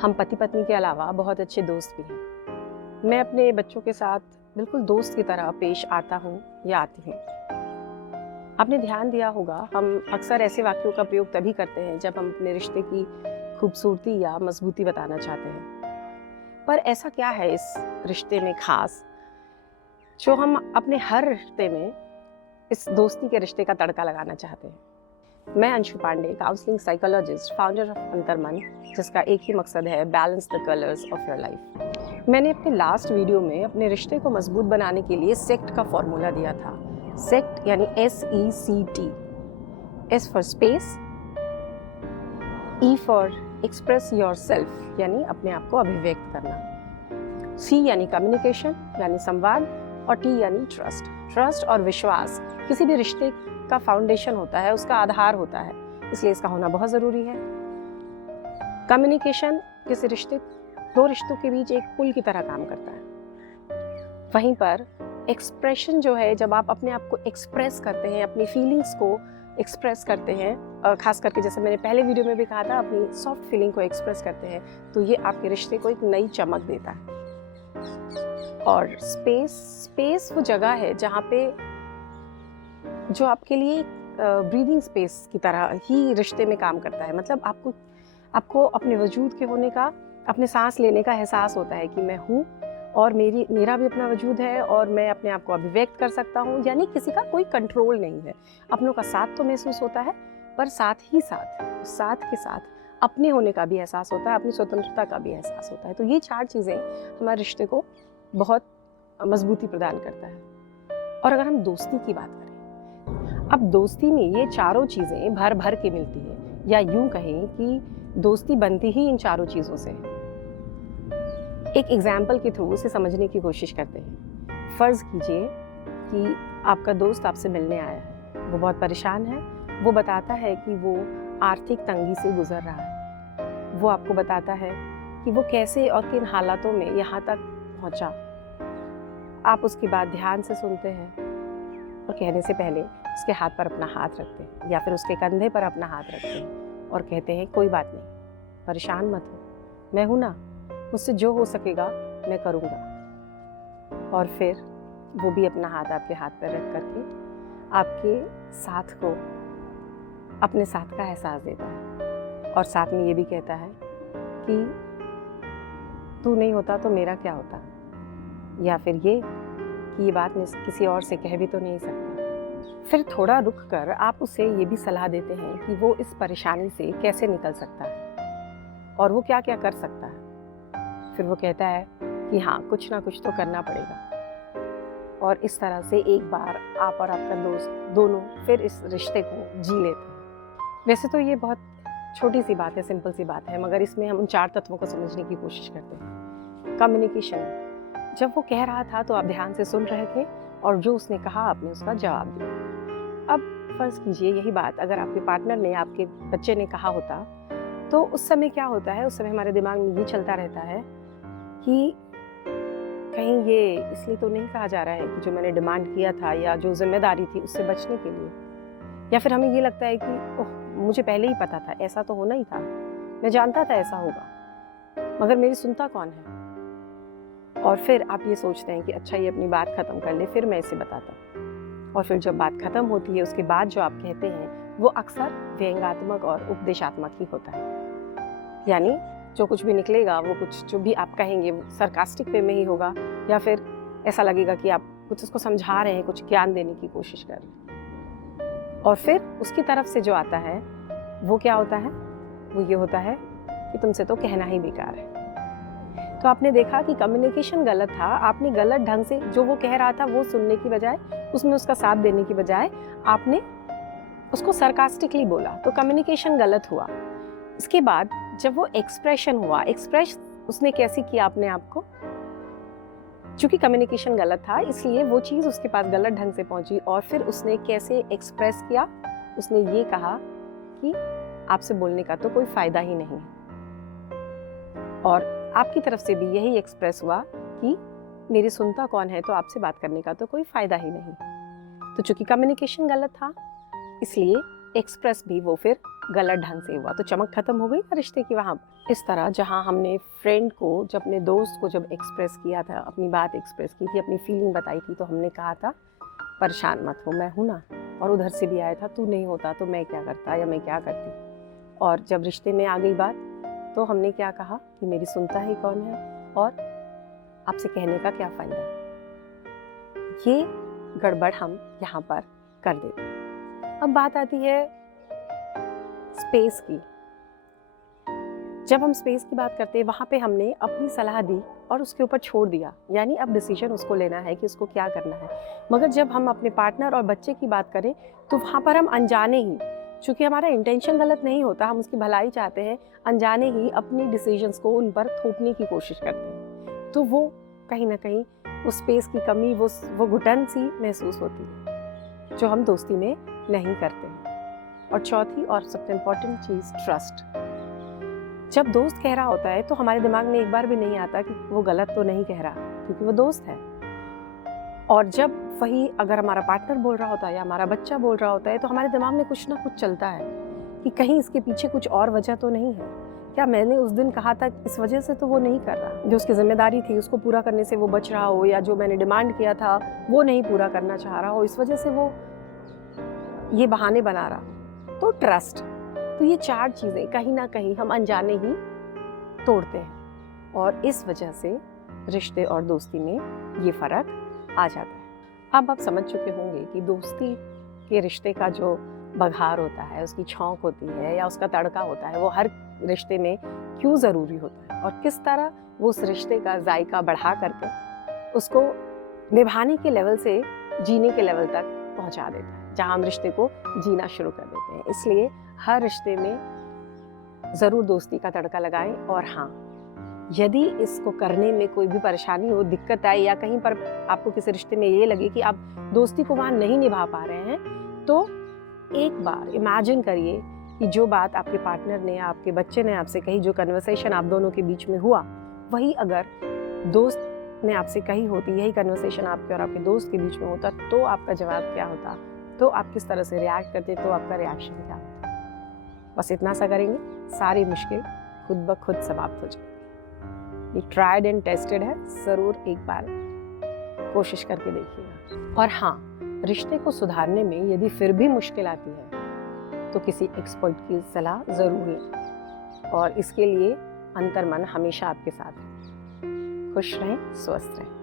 हम पति पत्नी के अलावा बहुत अच्छे दोस्त भी हैं। मैं अपने बच्चों के साथ बिल्कुल दोस्त की तरह पेश आता हूँ या आती हूँ। आपने ध्यान दिया होगा, हम अक्सर ऐसे वाक्यों का प्रयोग तभी करते हैं जब हम अपने रिश्ते की खूबसूरती या मजबूती बताना चाहते हैं। पर ऐसा क्या है इस रिश्ते में खास, जो हम अपने हर रिश्ते में इस दोस्ती के रिश्ते का तड़का लगाना चाहते हैं? मैं Anshu Pandey, counselling psychologist, founder of Antarman, जिसका एक ही मकसद है, balance the colours of your life. मैंने अपने लास्ट वीडियो में अपने रिश्ते को मजबूत बनाने के लिए सेक्ट का फॉर्मूला दिया था। सेक्ट यानी SECT। S for space, E for express your self यानी अपने आप को अभिव्यक्त करना, C यानी कम्युनिकेशन यानी संवाद, और T यानी ट्रस्ट। ट्रस्ट और विश्वास किसी भी रिश्ते का फाउंडेशन होता है, उसका आधार होता है, इसलिए इसका होना बहुत ज़रूरी है। कम्युनिकेशन किसी दो रिश्तों के बीच एक पुल की तरह काम करता है। वहीं पर एक्सप्रेशन जो है, जब आप अपने आप को एक्सप्रेस करते हैं, अपनी फीलिंग्स को एक्सप्रेस करते हैं, खास करके जैसे मैंने पहले वीडियो में भी कहा था, अपनी सॉफ्ट फीलिंग को एक्सप्रेस करते हैं, तो ये आपके रिश्ते को एक नई चमक देता है। और स्पेस वो जगह है जहाँ पे जो आपके लिए ब्रीदिंग स्पेस की तरह ही रिश्ते में काम करता है। मतलब आपको अपने वजूद के होने का, अपने सांस लेने का एहसास होता है कि मैं हूँ और मेरा भी अपना वजूद है और मैं अपने आप को अभिव्यक्त कर सकता हूँ, यानी किसी का कोई कंट्रोल नहीं है। अपनों का साथ तो महसूस होता है, पर साथ के साथ अपने होने का भी एहसास होता है, अपनी स्वतंत्रता का भी एहसास होता है। तो ये 4 चीज़ें हमारे रिश्ते को बहुत मजबूती प्रदान करता है। और अगर हम दोस्ती की बात करें, अब दोस्ती में ये चारों चीज़ें भर भर के मिलती है, या यूं कहें कि दोस्ती बनती ही इन चारों चीज़ों से है। एक एग्जाम्पल के थ्रू उसे समझने की कोशिश करते हैं। फ़र्ज़ कीजिए कि आपका दोस्त आपसे मिलने आया है, वो बहुत परेशान है, वो बताता है कि वो आर्थिक तंगी से गुजर रहा है। वो आपको बताता है कि वो कैसे और किन हालातों में यहाँ तक पहुँचा। आप उसकी बात ध्यान से सुनते हैं और कहने से पहले उसके हाथ पर अपना हाथ रखते हैं, या फिर उसके कंधे पर अपना हाथ रखते हैं और कहते हैं, कोई बात नहीं, परेशान मत हो, मैं हूँ ना, मुझसे जो हो सकेगा मैं करूँगा। और फिर वो भी अपना हाथ आपके हाथ पर रख करके आपके साथ को, अपने साथ का एहसास देता है, और साथ में ये भी कहता है कि तू नहीं होता तो मेरा क्या होता, या फिर ये कि ये बात मैं किसी और से कह भी तो नहीं सकता। फिर थोड़ा रुक कर आप उसे ये भी सलाह देते हैं कि वो इस परेशानी से कैसे निकल सकता है और वो क्या क्या कर सकता है। फिर वो कहता है कि हाँ, कुछ ना कुछ तो करना पड़ेगा। और इस तरह से एक बार आप और आपका दोस्त दोनों फिर इस रिश्ते को जी लेते हैं। वैसे तो ये बहुत छोटी सी बात है, सिंपल सी बात है, मगर इसमें हम उन 4 तत्वों को समझने की कोशिश करते हैं। कम्युनिकेशन, जब वो कह रहा था तो आप ध्यान से सुन रहे थे, और जो उसने कहा आपने उसका जवाब दिया। अब फ़र्ज़ कीजिए यही बात अगर आपके पार्टनर ने, आपके बच्चे ने कहा होता, तो उस समय क्या होता है, उस समय हमारे दिमाग में ये चलता रहता है कि कहीं ये इसलिए तो नहीं कहा जा रहा है कि जो मैंने डिमांड किया था या जो जिम्मेदारी थी उससे बचने के लिए, या फिर हमें ये लगता है कि ओह, मुझे पहले ही पता था, ऐसा तो होना ही था, मैं जानता था ऐसा होगा, मगर मेरी सुनता कौन है। और फिर आप ये सोचते हैं कि अच्छा, ये अपनी बात ख़त्म कर ले, फिर मैं इसे बताता हूँ। और फिर जब बात ख़त्म होती है, उसके बाद जो आप कहते हैं वो अक्सर व्यंग्यात्मक और उपदेशात्मक ही होता है। यानी जो कुछ भी निकलेगा, वो कुछ जो भी आप कहेंगे वो सरकास्टिक वे में ही होगा, या फिर ऐसा लगेगा कि आप कुछ उसको समझा रहे हैं, कुछ ज्ञान देने की कोशिश कर रहे हैं। और फिर उसकी तरफ से जो आता है वो क्या होता है, वो ये होता है कि तुमसे तो कहना ही बेकार है। तो आपने देखा कि कम्युनिकेशन गलत था, आपने गलत ढंग से जो वो कह रहा था वो सुनने की बजाय, उसमें उसका साथ देने की बजाय आपने उसको सरकास्टिकली बोला, तो कम्युनिकेशन गलत हुआ। इसके बाद जब वो एक्सप्रेशन हुआ, एक्सप्रेस उसने कैसे किया अपने आप को, चूंकि कम्युनिकेशन गलत था इसलिए वो चीज़ उसके पास गलत ढंग से पहुंची, और फिर उसने कैसे एक्सप्रेस किया, उसने ये कहा कि आपसे बोलने का तो कोई फ़ायदा ही नहीं है, और आपकी तरफ से भी यही एक्सप्रेस हुआ कि मेरी सुनता कौन है, तो आपसे बात करने का तो कोई फ़ायदा ही नहीं। तो चूंकि कम्युनिकेशन गलत था इसलिए एक्सप्रेस भी वो फिर गलत ढंग से हुआ तो चमक खत्म हो गई ना रिश्ते की वहाँ। इस तरह जहाँ हमने फ्रेंड को, जब अपने दोस्त को जब एक्सप्रेस किया था, अपनी बात एक्सप्रेस की थी, अपनी फीलिंग बताई थी, तो हमने कहा था परेशान मत हो, मैं हूँ ना। और उधर से भी आया था तू नहीं होता तो मैं क्या करता या मैं क्या करती। और जब रिश्ते में आ गई बात तो हमने क्या कहा कि मेरी सुनता ही कौन है और आपसे कहने का क्या फ़ायदा। ये गड़बड़ हम यहाँ पर कर देते हैं। अब बात आती है स्पेस की। जब हम स्पेस की बात करते हैं वहाँ पे हमने अपनी सलाह दी और उसके ऊपर छोड़ दिया, यानी अब डिसीजन उसको लेना है कि उसको क्या करना है। मगर जब हम अपने पार्टनर और बच्चे की बात करें तो वहाँ पर हम अनजाने ही, चूँकि हमारा इंटेंशन गलत नहीं होता, हम उसकी भलाई चाहते हैं, अनजाने ही अपनी डिसीजंस को उन पर थोपने की कोशिश करते हैं। तो वो कहीं ना कहीं उस स्पेस की कमी, वो घुटन सी महसूस होती है जो हम दोस्ती में नहीं करते हैं। और चौथी और सबसे इम्पोर्टेंट चीज़, ट्रस्ट। जब दोस्त कह रहा होता है तो हमारे दिमाग में एक बार भी नहीं आता कि वो गलत तो नहीं कह रहा, क्योंकि वो दोस्त है। और जब वही अगर हमारा पार्टनर बोल रहा होता है या हमारा बच्चा बोल रहा होता है तो हमारे दिमाग में कुछ ना कुछ चलता है कि कहीं इसके पीछे कुछ और वजह तो नहीं है। क्या मैंने उस दिन कहा था इस वजह से तो वो नहीं कर रहा, जो उसकी जिम्मेदारी थी उसको पूरा करने से वो बच रहा हो, या जो मैंने डिमांड किया था वो नहीं पूरा करना चाह रहा हो, इस वजह से वो ये बहाने बना रहा हो। तो ट्रस्ट, तो ये 4 चीज़ें कहीं ना कहीं हम अनजाने ही तोड़ते हैं और इस वजह से रिश्ते और दोस्ती में ये फ़र्क आ जाता है। अब आप समझ चुके होंगे कि दोस्ती के रिश्ते का जो बघार होता है, उसकी छौंक होती है या उसका तड़का होता है, वो हर रिश्ते में क्यों ज़रूरी होता है और किस तरह वो उस रिश्ते का जायका बढ़ा करके उसको निभाने के लेवल से जीने के लेवल तक पहुंचा देता है, जहां हम रिश्ते को जीना शुरू कर देते हैं। इसलिए हर रिश्ते में ज़रूर दोस्ती का तड़का लगाएं। और हाँ, यदि इसको करने में कोई भी परेशानी हो, दिक्कत आए, या कहीं पर आपको किसी रिश्ते में ये लगे कि आप दोस्ती को वहाँ नहीं निभा पा रहे हैं, तो एक बार इमेजिन करिए कि जो बात आपके पार्टनर ने या आपके बच्चे ने आपसे कही, जो कन्वर्सेशन आप दोनों के बीच में हुआ, वही अगर दोस्त ने आपसे कही होती, यही कन्वर्सेशन आपके और आपके दोस्त के बीच में होता, तो आपका जवाब क्या होता, तो आप किस तरह से रिएक्ट करते, तो आपका रिएक्शन क्या होता। बस इतना सा करेंगे, सारी मुश्किल खुद ब खुद समाप्त हो जाएगी। ये ट्राइड एंड टेस्टेड है, ज़रूर एक बार कोशिश करके देखिएगा। और हाँ, रिश्ते को सुधारने में यदि फिर भी मुश्किल आती है तो किसी एक्सपर्ट की सलाह ज़रूर लें, और इसके लिए अंतर्मन हमेशा आपके साथ है। खुश रहें, स्वस्थ रहें।